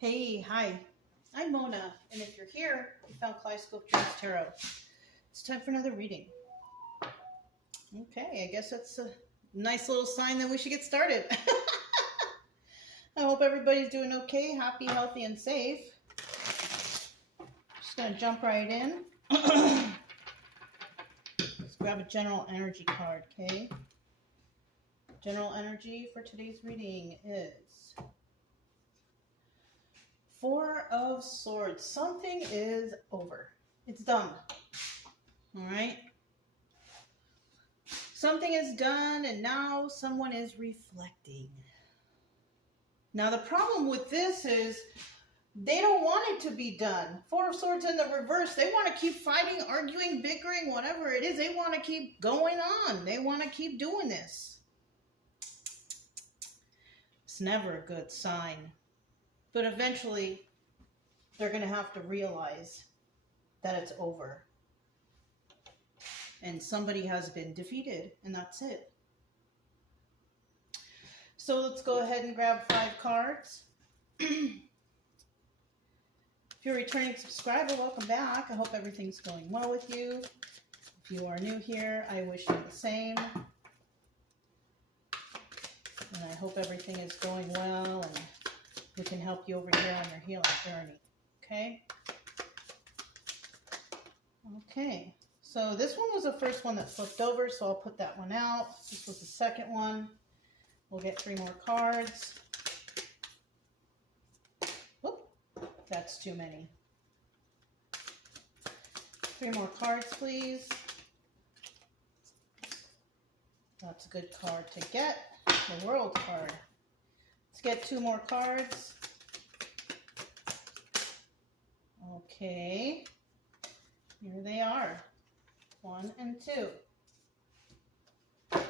Hey, hi, I'm Mona, and if you're here, you found Kaleidoscope Tarot. It's time for another reading. Okay, I guess that's a nice little sign that we should get started. I hope everybody's doing okay, happy, healthy, and safe. Just gonna jump right in. Let's grab a general energy card, okay? General energy for today's reading is Four of Swords. Something is over. It's done. All right? Something is done, and now someone is reflecting. Now, the problem with this is they don't want it to be done. Four of Swords in the reverse. They want to keep fighting, arguing, bickering, whatever it is. They want to keep going on. They want to keep doing this. It's never a good sign. But eventually, they're going to have to realize that it's over. And somebody has been defeated, and that's it. So let's go ahead and grab 5 cards. If you're a returning subscriber, welcome back. I hope everything's going well with you. If you are new here, I wish you the same. And I hope everything is going well, and we can help you over here on your healing journey. Okay? Okay. So this one was the first one that flipped over, so I'll put that one out. This was the second one. We'll get 3 more cards. Whoop, that's too many. 3 more cards, please. That's a good card to get. The World card. Let's get 2 more cards. Okay. Here they are. 1 and 2.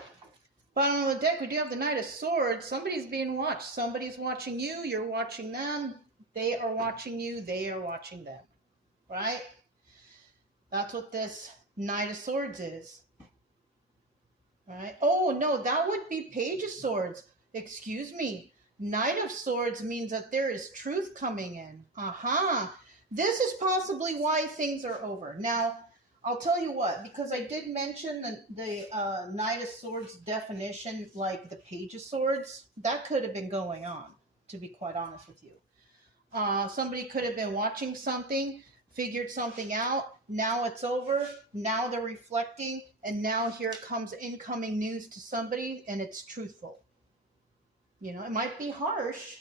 Bottom of the deck, we do have the Knight of Swords. Somebody's being watched. Somebody's watching you. You're watching them. They are watching you. They are watching them. Right? That's what this Knight of Swords is. Right? Oh, no, that would be Page of Swords. Excuse me. Knight of Swords means that there is truth coming in. Aha. This is possibly why things are over. Now, I'll tell you what, because I did mention the Knight of Swords definition, like the Page of Swords, that could have been going on, to be quite honest with you. Somebody could have been watching something, figured something out, now it's over, now they're reflecting, and now here comes incoming news to somebody, and it's truthful. You know, it might be harsh,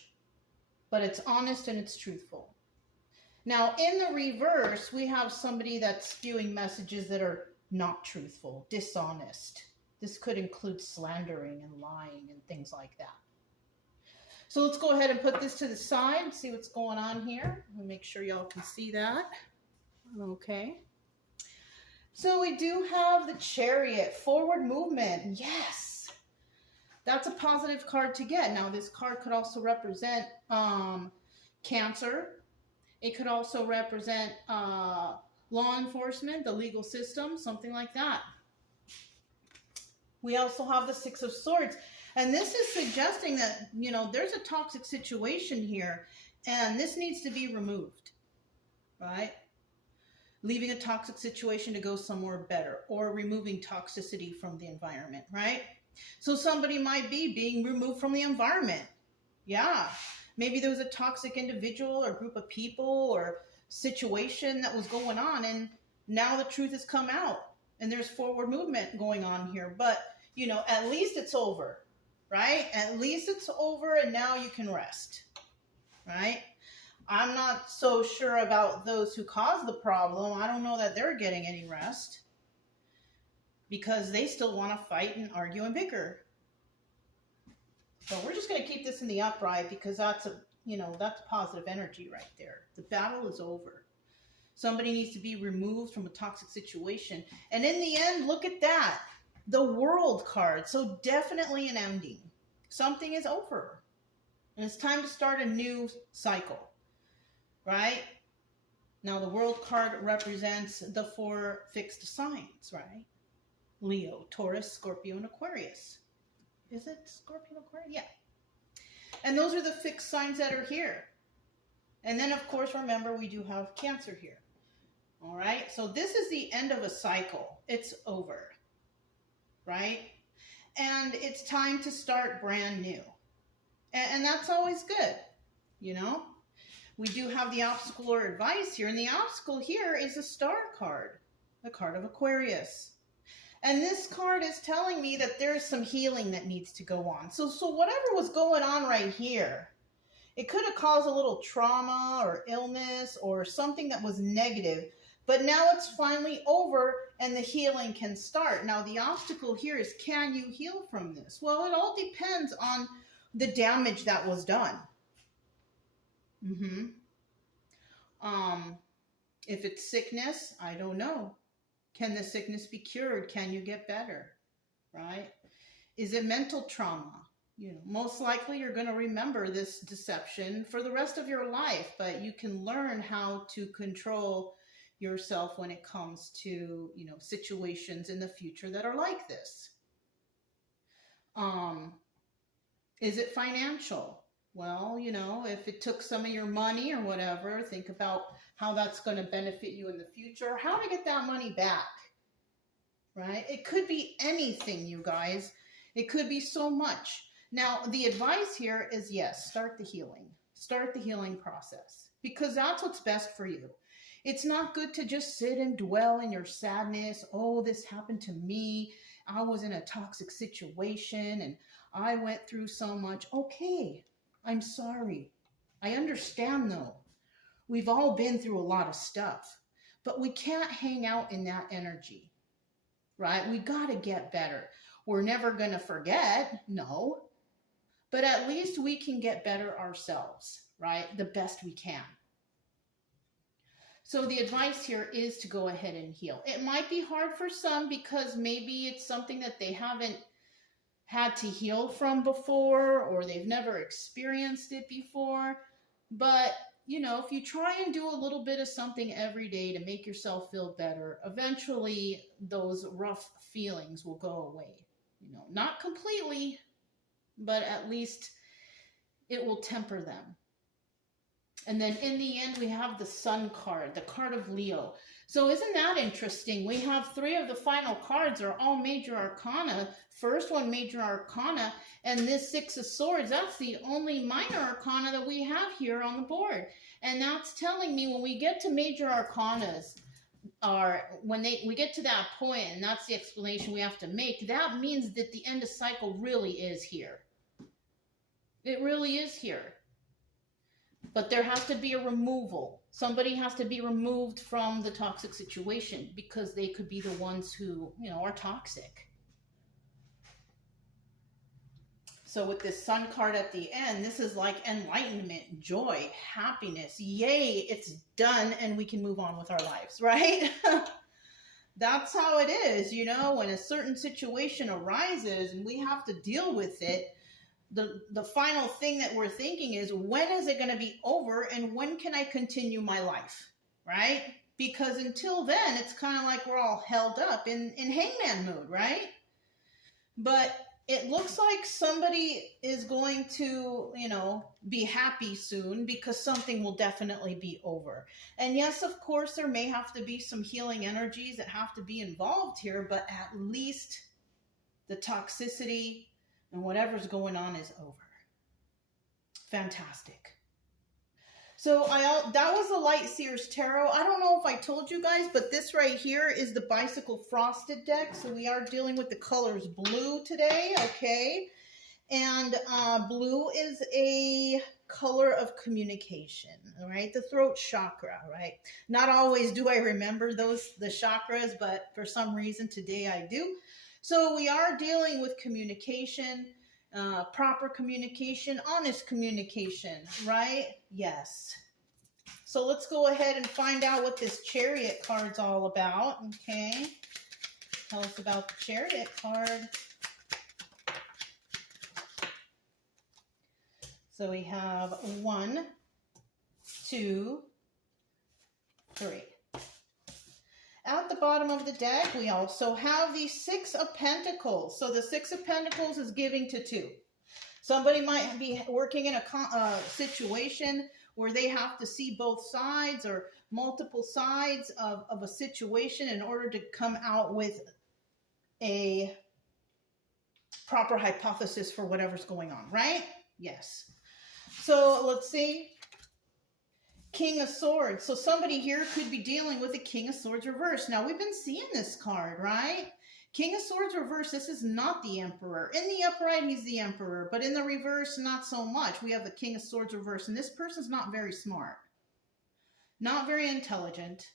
but it's honest and it's truthful. Now, in the reverse, we have somebody that's spewing messages that are not truthful, dishonest. This could include slandering and lying and things like that. So let's go ahead and put this to the side and see what's going on here. I'll make sure y'all can see that. Okay. So we do have the Chariot, forward movement. Yes. That's a positive card to get. Now, this card could also represent Cancer. It could also represent law enforcement, the legal system, something like that. We also have the 6 of Swords. And this is suggesting that, you know, there's a toxic situation here, and this needs to be removed, right? Leaving a toxic situation to go somewhere better, or removing toxicity from the environment, right? So somebody might be being removed from the environment. Yeah. Maybe there was a toxic individual or group of people or situation that was going on, and now the truth has come out, and there's forward movement going on here. But, you know, at least it's over, right? At least it's over, and now you can rest, right? I'm not so sure about those who caused the problem. I don't know that they're getting any rest because they still want to fight and argue and bicker. So we're just going to keep this in the upright because that's that's positive energy right there. The battle is over. Somebody needs to be removed from a toxic situation. And in the end, look at that. The World card. So definitely an ending. Something is over. And it's time to start a new cycle. Right? Now the World card represents the 4 fixed signs, right? Leo, Taurus, Scorpio, and Aquarius. Is it Scorpio, Aquarius? Yeah. And those are the fixed signs that are here. And then, of course, remember, we do have Cancer here. All right. So this is the end of a cycle. It's over. Right? And it's time to start brand new. And that's always good. You know? We do have the obstacle or advice here. And the obstacle here is a star card. The card of Aquarius. And this card is telling me that there's some healing that needs to go on. So whatever was going on right here, it could have caused a little trauma or illness or something that was negative. But now it's finally over and the healing can start. Now the obstacle here is, can you heal from this? Well, it all depends on the damage that was done. If it's sickness, I don't know. Can the sickness be cured? Can you get better? Right? Is it mental trauma? You know, most likely you're going to remember this deception for the rest of your life, but you can learn how to control yourself when it comes to, you know, situations in the future that are like this. Is it financial? Well, you know, if it took some of your money or whatever, think about how that's going to benefit you in the future, how to get that money back, right? It could be anything, you guys. It could be so much. Now, the advice here is, yes, start the healing. Start the healing process, because that's what's best for you. It's not good to just sit and dwell in your sadness. Oh, this happened to me. I was in a toxic situation and I went through so much. Okay, I'm sorry. I understand though. We've all been through a lot of stuff, but we can't hang out in that energy, right? We got to get better. We're never going to forget, no, but at least we can get better ourselves, right? The best we can. So the advice here is to go ahead and heal. It might be hard for some because maybe it's something that they haven't had to heal from before, or they've never experienced it before. But, you know, if you try and do a little bit of something every day to make yourself feel better, eventually those rough feelings will go away. You know, not completely, but at least it will temper them. And then in the end, we have the Sun card, the card of Leo. So isn't that interesting? We have 3 of the final cards are all major arcana. First one, major arcana, and this 6 of swords, that's the only minor arcana that we have here on the board. And that's telling me when we get to major arcanas, or when we get to that point, and that's the explanation we have to make, that means that the end of cycle really is here. It really is here. But there has to be a removal. Somebody has to be removed from the toxic situation because they could be the ones who, you know, are toxic. So with this Sun card at the end, this is like enlightenment, joy, happiness. Yay, it's done and we can move on with our lives, right? That's how it is, you know, when a certain situation arises and we have to deal with it. The final thing that we're thinking is, when is it going to be over and when can I continue my life, right? Because until then, it's kind of like we're all held up in hangman mode, right? But it looks like somebody is going to, you know, be happy soon because something will definitely be over. And yes, of course, there may have to be some healing energies that have to be involved here, but at least the toxicity and whatever's going on is over. Fantastic. So that was the Light Seers Tarot. I don't know if I told you guys, but this right here is the Bicycle Frosted deck. So we are dealing with the colors blue today, okay? And blue is a color of communication, all right? The throat chakra, right? Not always do I remember the chakras, but for some reason today I do. So we are dealing with communication, proper communication, honest communication, right? Yes. So let's go ahead and find out what this Chariot card's all about, okay? Tell us about the Chariot card. So we have 1, 2, 3. At the bottom of the deck, we also have the 6 of Pentacles. So the 6 of Pentacles is giving to 2. Somebody might be working in a situation where they have to see both sides or multiple sides of a situation in order to come out with a proper hypothesis for whatever's going on, right? Yes. So let's see. King of Swords. So somebody here could be dealing with a King of Swords reverse. Now, we've been seeing this card, right? King of Swords reverse, this is not the Emperor. In the upright, he's the Emperor, but in the reverse, not so much. We have the King of Swords reverse, and this person's not very smart. Not very intelligent,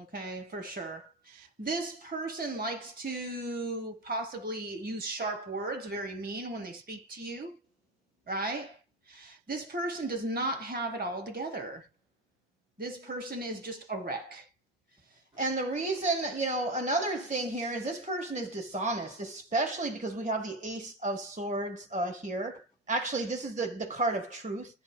okay, for sure. This person likes to possibly use sharp words, very mean when they speak to you, right? This person does not have it all together. This person is just a wreck. And the reason, another thing here is this person is dishonest, especially because we have the Ace of Swords here. Actually, this is the card of truth.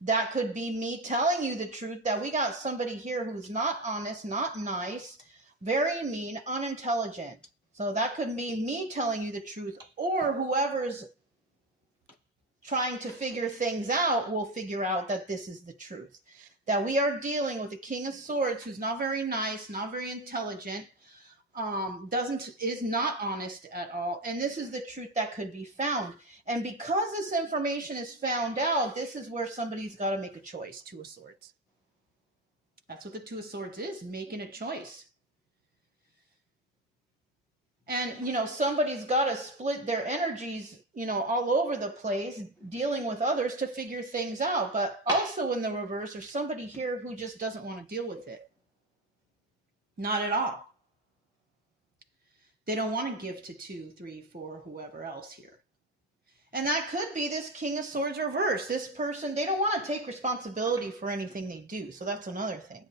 That could be me telling you the truth, that we got somebody here who's not honest, not nice, very mean, unintelligent. So that could be me telling you the truth, or whoever's trying to figure things out will figure out that this is the truth. That we are dealing with a King of Swords who's not very nice, not very intelligent, is not honest at all. And this is the truth that could be found. And because this information is found out, this is where somebody's got to make a choice. Two of Swords. That's what the Two of Swords is, making a choice. And, somebody's got to split their energies, all over the place, dealing with others to figure things out. But also in the reverse, there's somebody here who just doesn't want to deal with it. Not at all. They don't want to give to 2, 3, 4, whoever else here. And that could be this King of Swords reverse. This person, they don't want to take responsibility for anything they do. So that's another thing.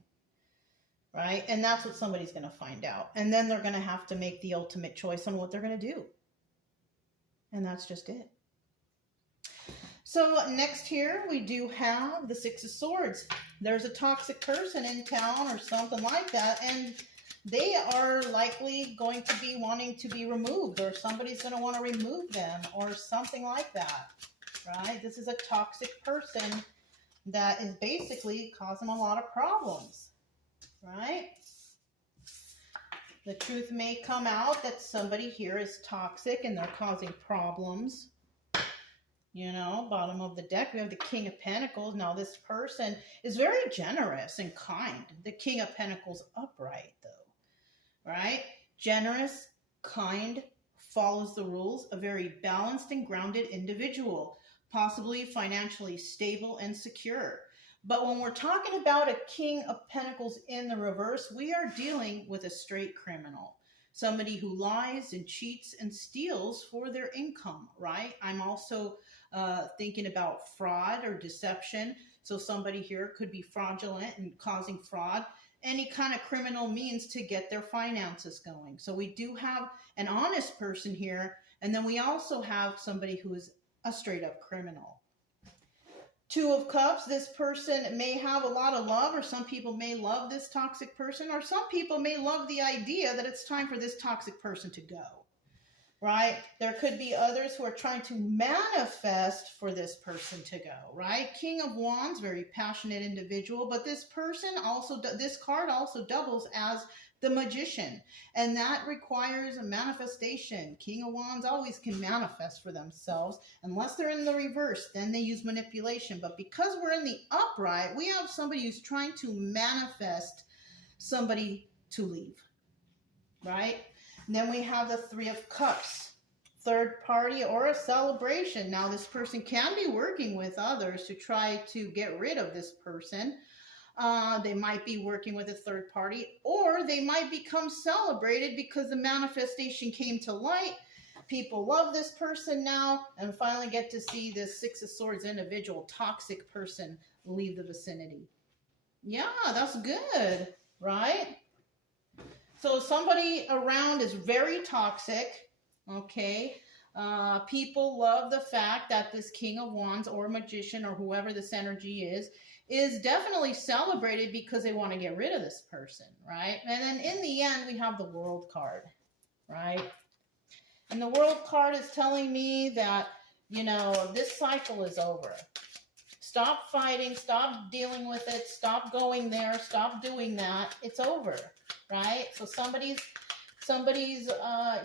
Right? And that's what somebody's going to find out. And then they're going to have to make the ultimate choice on what they're going to do. And that's just it. So next here, we do have the Six of Swords. There's a toxic person in town or something like that. And they are likely going to be wanting to be removed, or somebody's going to want to remove them or something like that. Right? This is a toxic person that is basically causing a lot of problems. Right? The truth may come out that somebody here is toxic and they're causing problems. Bottom of the deck, we have the King of Pentacles. Now, this person is very generous and kind. The King of Pentacles upright, though. Right? Generous, kind, follows the rules, a very balanced and grounded individual, possibly financially stable and secure. But when we're talking about a King of Pentacles in the reverse, we are dealing with a straight criminal. Somebody who lies and cheats and steals for their income, right? I'm also thinking about fraud or deception. So somebody here could be fraudulent and causing fraud. Any kind of criminal means to get their finances going. So we do have an honest person here. And then we also have somebody who is a straight up criminal. Two of Cups, this person may have a lot of love, or some people may love this toxic person, or some people may love the idea that it's time for this toxic person to go, right? There could be others who are trying to manifest for this person to go, right? King of Wands, very passionate individual, but this person also, this card also doubles as the Magician, and that requires a manifestation. King of Wands always can manifest for themselves, unless they're in the reverse, then they use manipulation. But because we're in the upright, we have somebody who's trying to manifest somebody to leave, right? And then we have the Three of Cups, third party or a celebration. Now, this person can be working with others to try to get rid of this person. They might be working with a third party, or they might become celebrated because the manifestation came to light. People love this person now and finally get to see this Six of Swords individual, toxic person, leave the vicinity. Yeah, that's good, right? So somebody around is very toxic, okay? People love the fact that this King of Wands or Magician or whoever this energy is definitely celebrated because they want to get rid of this person, right? And then in the end, we have the World card, right? And the World card is telling me that You know, this cycle is over. Stop fighting, stop dealing with it, stop going there, stop doing that. It's over, right? So somebody's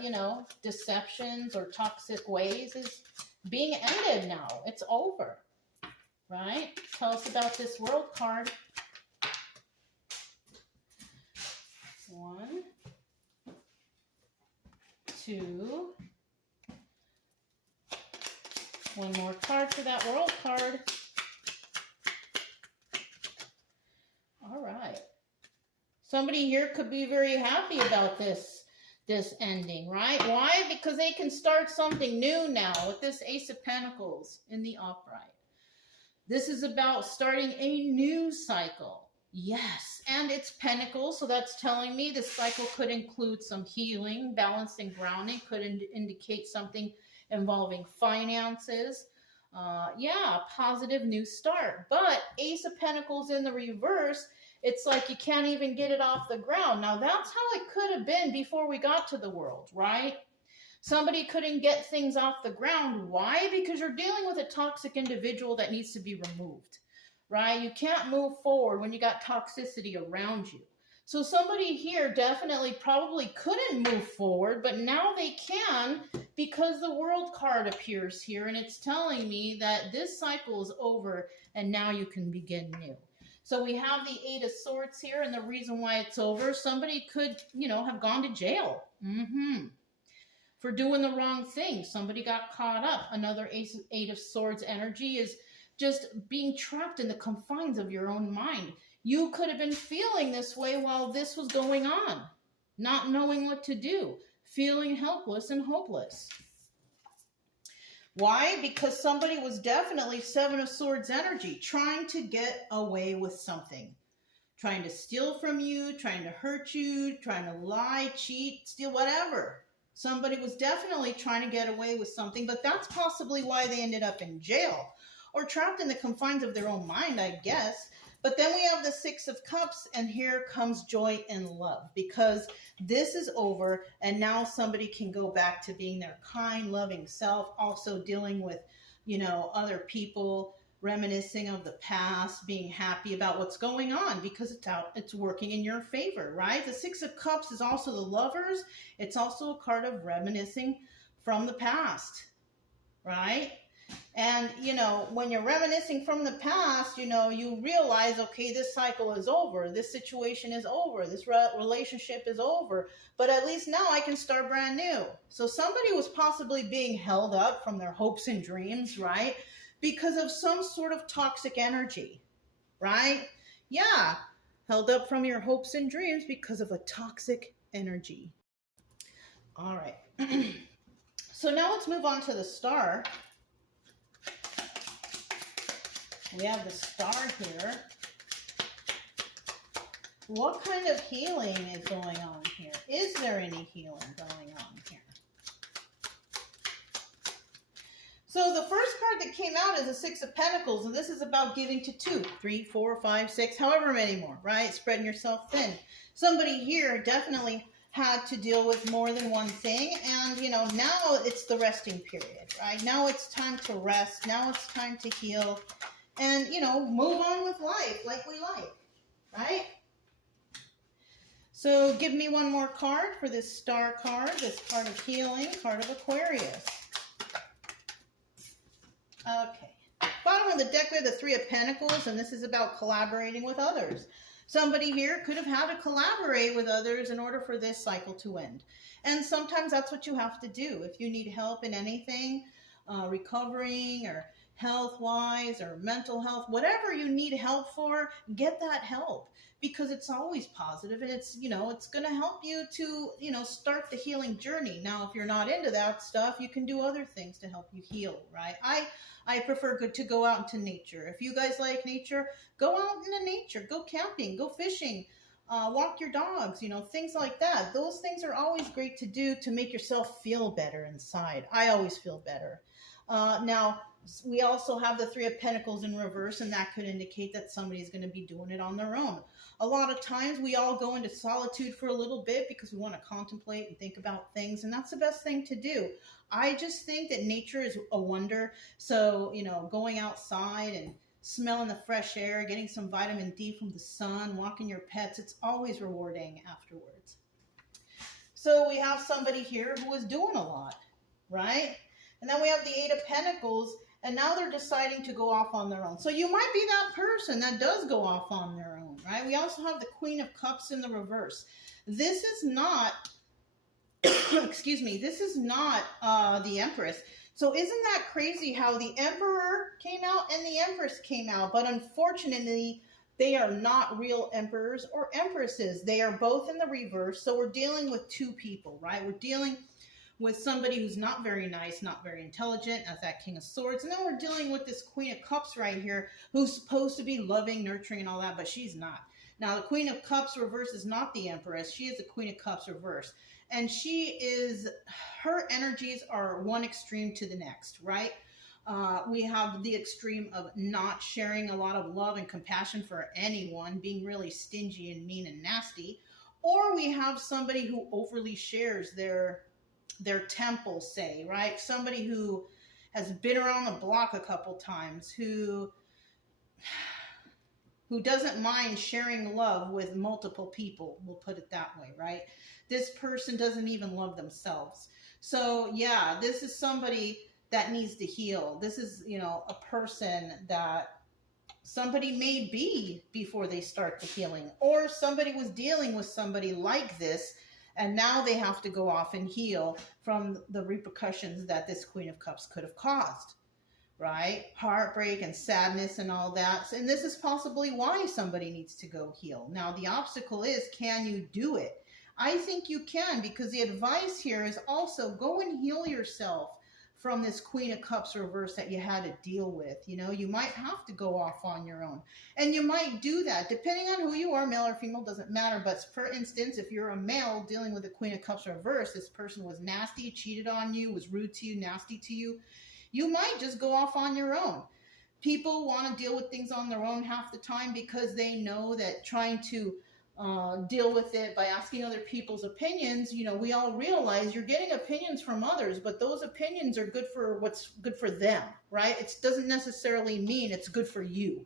you know, deceptions or toxic ways is being ended now. It's over, right? Tell us about this world card. 1, 2. One more card for that world card. All right. Somebody here could be very happy about this ending, right? Why? Because they can start something new now with this Ace of Pentacles in the upright. This is about starting a new cycle. Yes, and it's Pentacles, so that's telling me this cycle could include some healing, balancing, grounding, could indicate something involving finances. Yeah, positive new start. But Ace of Pentacles in the reverse, it's like you can't even get it off the ground. Now, that's how it could have been before we got to the world, right? Somebody couldn't get things off the ground. Why? Because you're dealing with a toxic individual that needs to be removed, right? You can't move forward when you got toxicity around you. So somebody here definitely probably couldn't move forward, but now they can because the world card appears here, and it's telling me that this cycle is over and now you can begin new. So we have the 8 of Swords here, and the reason why it's over, somebody could, you know, have gone to jail for doing the wrong thing. Somebody got caught up. Another 8 of Swords energy is just being trapped in the confines of your own mind. You could have been feeling this way while this was going on, not knowing what to do, feeling helpless and hopeless. Why? Because somebody was definitely 7 of Swords energy, trying to get away with something. Trying to steal from you, trying to hurt you, trying to lie, cheat, steal, whatever. Somebody was definitely trying to get away with something, but that's possibly why they ended up in jail or trapped in the confines of their own mind, I guess. But then we have the 6 of Cups, and here comes joy and love, because this is over, and now somebody can go back to being their kind, loving self, also dealing with, you know, other people, reminiscing of the past, being happy about what's going on, because it's working in your favor, right? The 6 of Cups is also the Lovers. It's also a card of reminiscing from the past, right? And, you know, when you're reminiscing from the past, you know, you realize, okay, this cycle is over. This situation is over. This relationship is over. But at least now I can start brand new. So somebody was possibly being held up from their hopes and dreams, right? Because of some sort of toxic energy, right? Yeah, held up from your hopes and dreams because of a toxic energy. All right. So now let's move on to the Star. We have the Star here. What kind of healing is going on here? Is there any healing going on here? So the first card that came out is the 6 of Pentacles, and this is about giving to 2, 3, 4, 5, 6, however many more, right? Spreading yourself thin. Somebody here definitely had to deal with more than one thing, and, you know, now it's the resting period, right? Now it's time to rest. Now it's time to heal. And, you know, move on with life like we like, right? So give me one more card for this Star card, this card of healing, card of Aquarius. Okay. Bottom of the deck, we have the 3 of Pentacles, and this is about collaborating with others. Somebody here could have had to collaborate with others in order for this cycle to end. And sometimes that's what you have to do. If you need help in anything, recovering or health-wise or mental health, whatever you need help for, get that help, because it's always positive, and it's, you know, it's going to help you to, you know, start the healing journey. Now, if you're not into that stuff, you can do other things to help you heal, right? I prefer to go out into nature. If you guys like nature, go out into nature, go camping, go fishing, walk your dogs, you know, things like that. Those things are always great to do to make yourself feel better inside. I always feel better. Now, we also have the Three of Pentacles in reverse, and that could indicate that somebody's going to be doing it on their own. A lot of times we all go into solitude for a little bit because we want to contemplate and think about things, and that's the best thing to do. I just think that nature is a wonder. So, you know, going outside and smelling the fresh air, getting some vitamin D from the sun, walking your pets, it's always rewarding afterwards. So we have somebody here who is doing a lot, right? And then we have the Eight of Pentacles, and now they're deciding to go off on their own. So you might be that person that does go off on their own, right? We also have the Queen of Cups in the reverse. This is not, excuse me, this is not the Empress. So isn't that crazy how the Emperor came out and the Empress came out? But unfortunately, they are not real emperors or empresses. They are both in the reverse. So we're dealing with two people, right? We're dealing with somebody who's not very nice, not very intelligent, as that King of Swords. And then we're dealing with this Queen of Cups right here, who's supposed to be loving, nurturing, and all that, but she's not. Now, the Queen of Cups reverse is not the Empress. She is the Queen of Cups reverse. And she is, her energies are one extreme to the next, right? We have the extreme of not sharing a lot of love and compassion for anyone, being really stingy and mean and nasty. Or we have somebody who overly shares their temple, say, right? Somebody who has been around the block a couple times, who doesn't mind sharing love with multiple people, we'll put it that way, right? This person doesn't even love themselves. So yeah, this is somebody that needs to heal. This is, you know, a person that somebody may be before they start the healing, or somebody was dealing with somebody like this, and now they have to go off and heal from the repercussions that this Queen of Cups could have caused, right? Heartbreak and sadness and all that. And this is possibly why somebody needs to go heal. Now, the obstacle is, can you do it? I think you can, because the advice here is also go and heal yourself from this Queen of Cups reverse that you had to deal with. You know, you might have to go off on your own. And you might do that, depending on who you are, male or female, doesn't matter. But for instance, if you're a male dealing with the Queen of Cups reverse, this person was nasty, cheated on you, was rude to you, nasty to you, you might just go off on your own. People want to deal with things on their own half the time because they know that trying to deal with it by asking other people's opinions, you know, we all realize you're getting opinions from others, but those opinions are good for what's good for them, right? It doesn't necessarily mean it's good for you,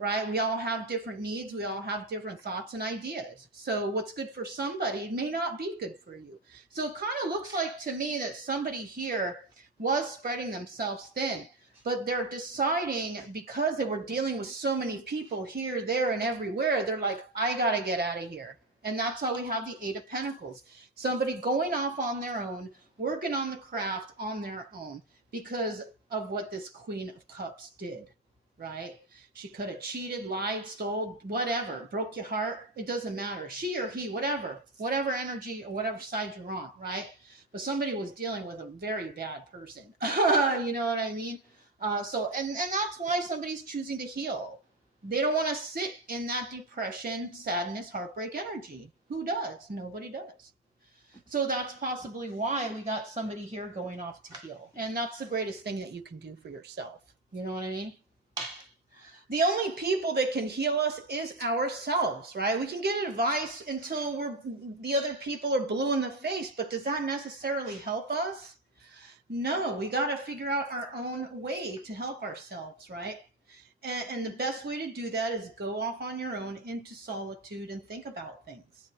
right? We all have different needs. We all have different thoughts and ideas. So what's good for somebody may not be good for you. So it kind of looks like to me that somebody here was spreading themselves thin, but they're deciding, because they were dealing with so many people here, there, and everywhere, they're like, I got to get out of here. And that's why we have the Eight of Pentacles. Somebody going off on their own, working on the craft on their own because of what this Queen of Cups did, right? She could have cheated, lied, stole, whatever, broke your heart. It doesn't matter. She or he, whatever energy or whatever side you're on, right? But somebody was dealing with a very bad person. You know what I mean? And that's why somebody's choosing to heal. They don't want to sit in that depression, sadness, heartbreak energy. Who does? Nobody does. So that's possibly why we got somebody here going off to heal. And that's the greatest thing that you can do for yourself. You know what I mean? The only people that can heal us is ourselves, right? We can get advice until the other people are blue in the face, but does that necessarily help us? No, we got to figure out our own way to help ourselves, right? And the best way to do that is go off on your own into solitude and think about things.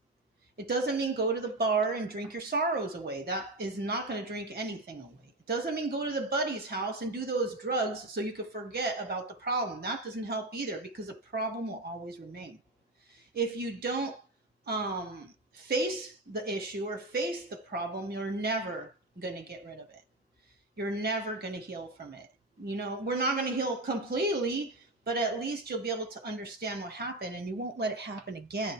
It doesn't mean go to the bar and drink your sorrows away. That is not going to drink anything away. It doesn't mean go to the buddy's house and do those drugs so you can forget about the problem. That doesn't help either, because the problem will always remain. If you don't face the issue or face the problem, you're never going to get rid of it. You're never going to heal from it. You know, we're not going to heal completely, but at least you'll be able to understand what happened and you won't let it happen again.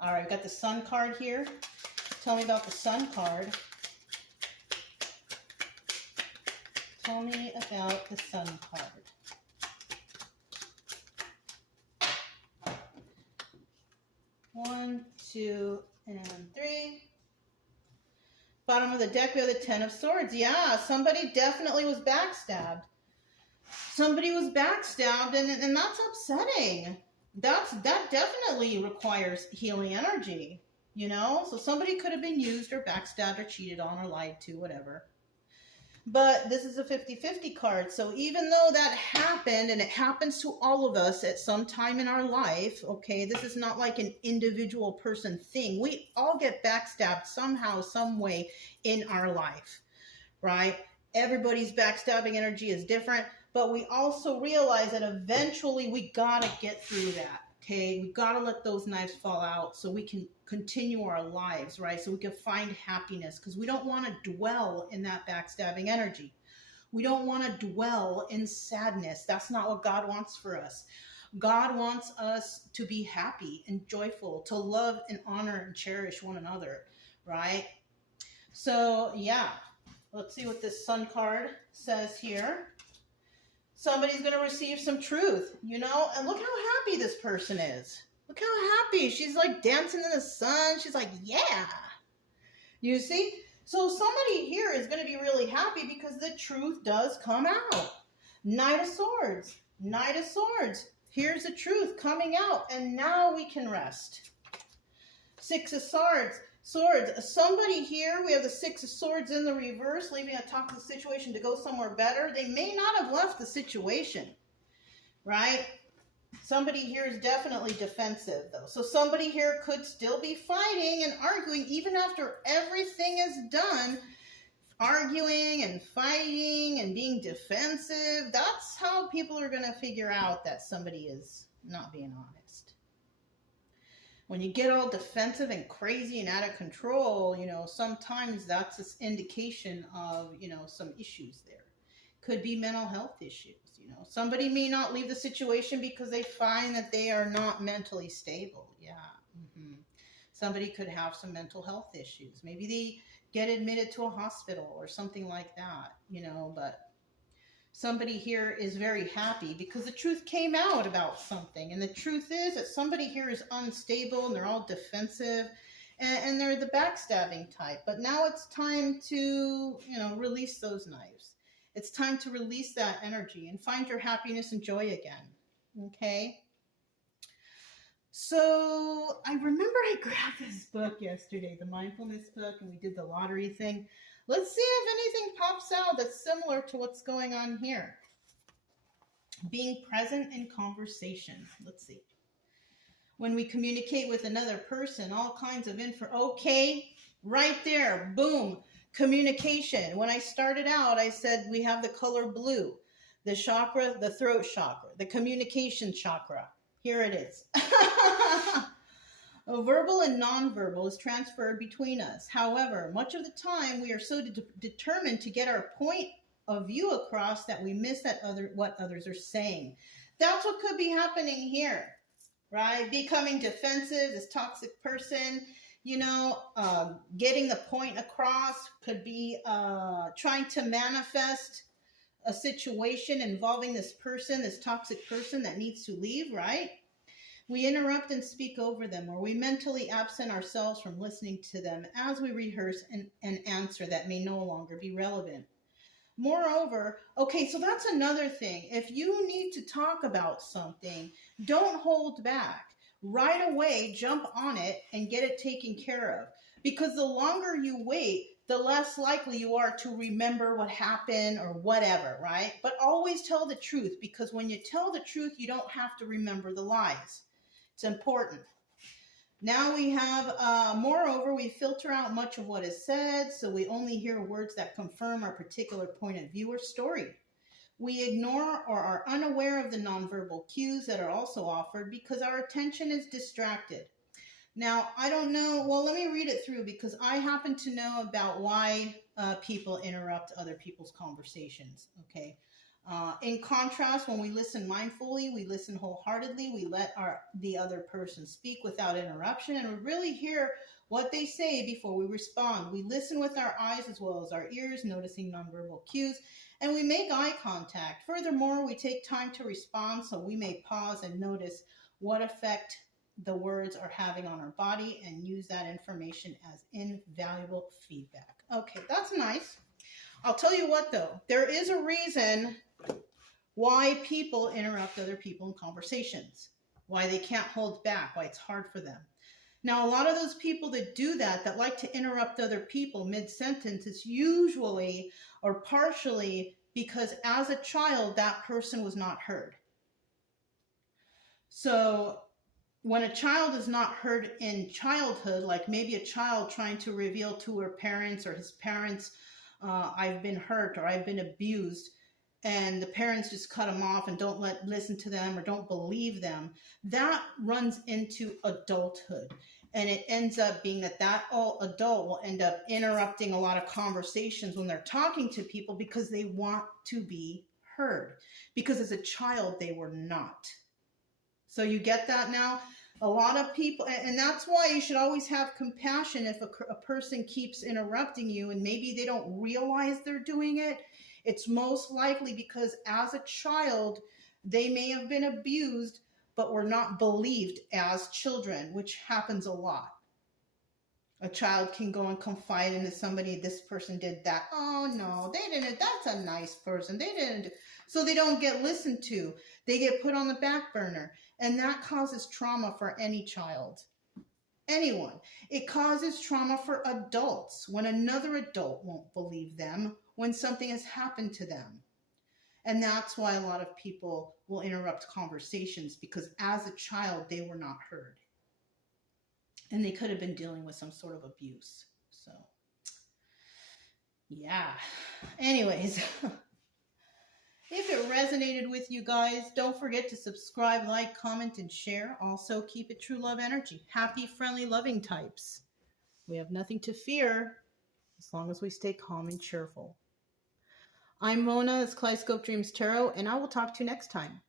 All right, I've got the Sun card here. Tell me about the Sun card. Tell me about the Sun card. One, two, and three. Bottom of the deck, we have the Ten of Swords. Yeah, somebody definitely was backstabbed. Somebody was backstabbed, and that's upsetting. That definitely requires healing energy, you know? So somebody could have been used or backstabbed or cheated on or lied to, whatever. But this is a 50-50 card. So even though that happened, and it happens to all of us at some time in our life, okay, this is not like an individual person thing. We all get backstabbed somehow, some way in our life, right? Everybody's backstabbing energy is different, but we also realize that eventually we gotta get through that, okay? We gotta let those knives fall out so we can continue our lives, right? So we can find happiness, because we don't want to dwell in that backstabbing energy. We don't want to dwell in sadness. That's not what God wants for us. God wants us to be happy and joyful, to love and honor and cherish one another, right? So yeah, let's see what this Sun card says here. Somebody's going to receive some truth, you know, and look how happy this person is. Look how happy. She's like dancing in the sun. She's like, yeah. You see? So somebody here is going to be really happy because the truth does come out. Knight of Swords. Knight of Swords. Here's the truth coming out, and now we can rest. Six of Swords. Somebody here, we have the Six of Swords in the reverse, leaving a toxic situation to go somewhere better. They may not have left the situation, right? Somebody here is definitely defensive, though. So somebody here could still be fighting and arguing even after everything is done. Arguing and fighting and being defensive. That's how people are going to figure out that somebody is not being honest. When you get all defensive and crazy and out of control, you know, sometimes that's an indication of, you know, some issues there. Could be mental health issues. You know, somebody may not leave the situation because they find that they are not mentally stable. Yeah. Somebody could have some mental health issues. Maybe they get admitted to a hospital or something like that, you know, but somebody here is very happy because the truth came out about something. And the truth is that somebody here is unstable and they're all defensive and they're the backstabbing type. But now it's time to, you know, release those knives. It's time to release that energy and find your happiness and joy again. Okay? So I remember I grabbed this book yesterday, the mindfulness book, and we did the lottery thing. Let's see if anything pops out that's similar to what's going on here. Being present in conversation. Let's see. When we communicate with another person, all kinds of info. Okay, right there. Boom. Communication. When I started out, I said we have the color blue, the chakra, the throat chakra, the communication chakra. Here it is. Verbal and nonverbal is transferred between us. However, much of the time we are so determined to get our point of view across that we miss what others are saying. That's what could be happening here, right? Becoming defensive, this toxic person. You know, getting the point across, could be trying to manifest a situation involving this person, this toxic person that needs to leave, right? We interrupt and speak over them, or we mentally absent ourselves from listening to them as we rehearse an answer that may no longer be relevant. Moreover, okay, so that's another thing. If you need to talk about something, don't hold back. Right away, jump on it and get it taken care of. Because the longer you wait, the less likely you are to remember what happened or whatever, right? But always tell the truth, because when you tell the truth, you don't have to remember the lies. It's important. Now we have, moreover, we filter out much of what is said, so we only hear words that confirm our particular point of view or story. We ignore or are unaware of the nonverbal cues that are also offered because our attention is distracted. Now, I don't know, well, let me read it through because I happen to know about why people interrupt other people's conversations, okay? In contrast, when we listen mindfully, we listen wholeheartedly, we let the other person speak without interruption, and we really hear what they say before we respond. We listen with our eyes as well as our ears, noticing nonverbal cues, and we make eye contact. Furthermore, we take time to respond so we may pause and notice what effect the words are having on our body and use that information as invaluable feedback. Okay, that's nice. I'll tell you what though, there is a reason why people interrupt other people in conversations, why they can't hold back, why it's hard for them. Now, a lot of those people that do that, that like to interrupt other people mid-sentence, is usually or partially because as a child, that person was not heard. So when a child is not heard in childhood, like maybe a child trying to reveal to her parents or his parents, I've been hurt or I've been abused, and the parents just cut them off and don't listen to them or don't believe them, that runs into adulthood. And it ends up being that adult will end up interrupting a lot of conversations when they're talking to people because they want to be heard. Because as a child, they were not. So you get that now? A lot of people, and that's why you should always have compassion if a person keeps interrupting you and maybe they don't realize they're doing it. It's most likely because as a child, they may have been abused, but were not believed as children, which happens a lot. A child can go and confide into somebody, this person did that. Oh no, they didn't, that's a nice person. They didn't. So they don't get listened to. They get put on the back burner. And that causes trauma for any child. Anyone. It causes trauma for adults when another adult won't believe them when something has happened to them. And that's why a lot of people will interrupt conversations, because as a child, they were not heard. And they could have been dealing with some sort of abuse. So, yeah. Anyways, if it resonated with you guys, don't forget to subscribe, like, comment, and share. Also, keep it true love energy. Happy, friendly, loving types. We have nothing to fear as long as we stay calm and cheerful. I'm Mona, it's Kaleidoscope Dreams Tarot, and I will talk to you next time.